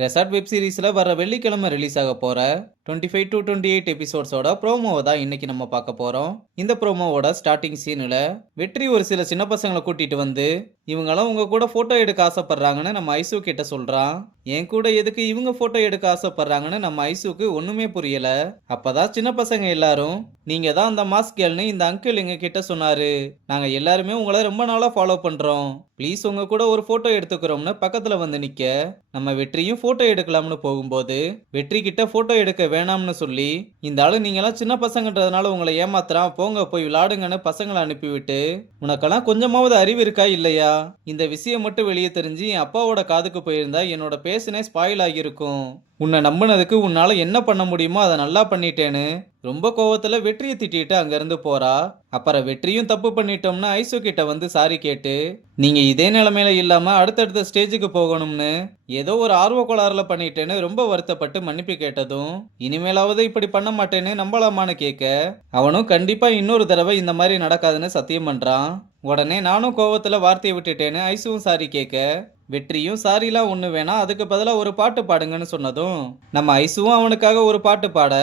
Resort web சீரிஸ்ல வர வெள்ளிக்கிழமை release ஆக போற 25 to 28 எபிசோட்ஸோட ப்ரோமோவை தான் இன்னைக்கு நம்ம பார்க்க போறோம். இந்த ப்ரோமோவோட ஸ்டார்டிங் சீன்ல வெற்றி ஒரு சில சின்ன பசங்களை கூட்டிட்டு வந்து இவங்களாம் உங்க கூட போட்டோ எடுக்க ஆசைப்படுறாங்கன்னு நம்ம ஐசு கிட்ட சொல்றான். என் கூட எதுக்கு இவங்க போட்டோ எடுக்க ஆசைப்படுறாங்கன்னு நம்ம ஐசுக்கு ஒண்ணுமே புரியல. அப்பதான் சின்ன பசங்க எல்லாரும், நீங்க தான் அந்த மாஸ்க் கேர்ள்னு இந்த அங்கிள் எங்க கிட்ட சொன்னாரு. நாங்க எல்லாருமே உங்களை ரொம்ப நாளா ஃபாலோ பண்றோம். ப்ளீஸ் உங்க கூட ஒரு போட்டோ எடுத்துக்கிறோம்னு பக்கத்துல வந்து நிக்க, நம்ம வெற்றியும் போட்டோ எடுக்கலாம்னு போகும்போது வெற்றி கிட்ட போட்டோ எடுக்க வேணாம்னு சொல்லி, இந்த ஆளு நீங்களாம் சின்ன பசங்கன்றதுனால உங்களை ஏமாத்துறான், போங்க போய் விளையாடுங்கன்னு பசங்களை அனுப்பிவிட்டு, உனக்கெல்லாம் கொஞ்சமாவது அறிவு இருக்கா இல்லையா? இந்த விஷயம் மட்டும் வெளியே தெரிஞ்சு என் அப்பாவோட காதுக்கு போயிருந்தா என்னோட பேசினே ஸ்பாயில் ஆகியிருக்கும். உன்னை நம்பினதுக்கு உன்னால என்ன பண்ண முடியுமோ அதை நல்லா பண்ணிட்டேன்னு ரொம்ப கோவத்துல வெற்றியை திட்டிட்டு அங்கிருந்து போறா. அப்புறம் வெற்றியும் தப்பு பண்ணிட்டோம்னா ஐசு கிட்ட வந்து சாரி கேட்டு, நீங்க இதே நிலைமையில இல்லாம அடுத்தடுத்த ஸ்டேஜுக்கு போகணும்னு ஏதோ ஒரு ஆர்வ கோளாறுல பண்ணிட்டேன்னு ரொம்ப வருத்தப்பட்டு மன்னிப்பு கேட்டதும், இனிமேலாவது இப்படி பண்ண மாட்டேன்னு நம்பலாமான்னு கேட்க, அவனும் கண்டிப்பா இன்னொரு தடவை இந்த மாதிரி நடக்காதுன்னு சத்தியம் பண்றான். உடனே நானும் கோவத்துல வார்த்தையை விட்டுட்டேன்னு ஐசுவும் சாரி கேட்க, வெற்றியும் சாரிலாம் ஒண்ணு வேணாம், அதுக்கு பதிலாக ஒரு பாட்டு பாடுங்கன்னு சொன்னதும் நம்ம ஐசுவும் அவனுக்காக ஒரு பாட்டு பாட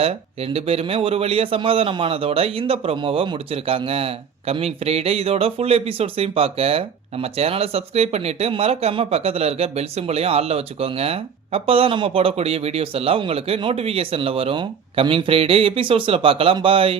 ரெண்டு பேருமே ஒரு வழியா சமாதானமானதோட இந்த ப்ரோமோவை முடிச்சிருக்காங்க. கம்மிங் ஃப்ரைடே இதோட ஃபுல் எபிசோட்ஸையும் பார்க்க நம்ம சேனலை சப்ஸ்கிரைப் பண்ணிட்டு மறக்காம பக்கத்தில் இருக்க பெல் சிம்பிளையும் ஆல்ல வச்சுக்கோங்க. அப்போதான் நம்ம போடக்கூடிய வீடியோஸ் எல்லாம் உங்களுக்கு நோட்டிஃபிகேஷன்ல வரும். கம்மிங் ஃப்ரைடே எபிசோட்ஸில் பார்க்கலாம். பாய்.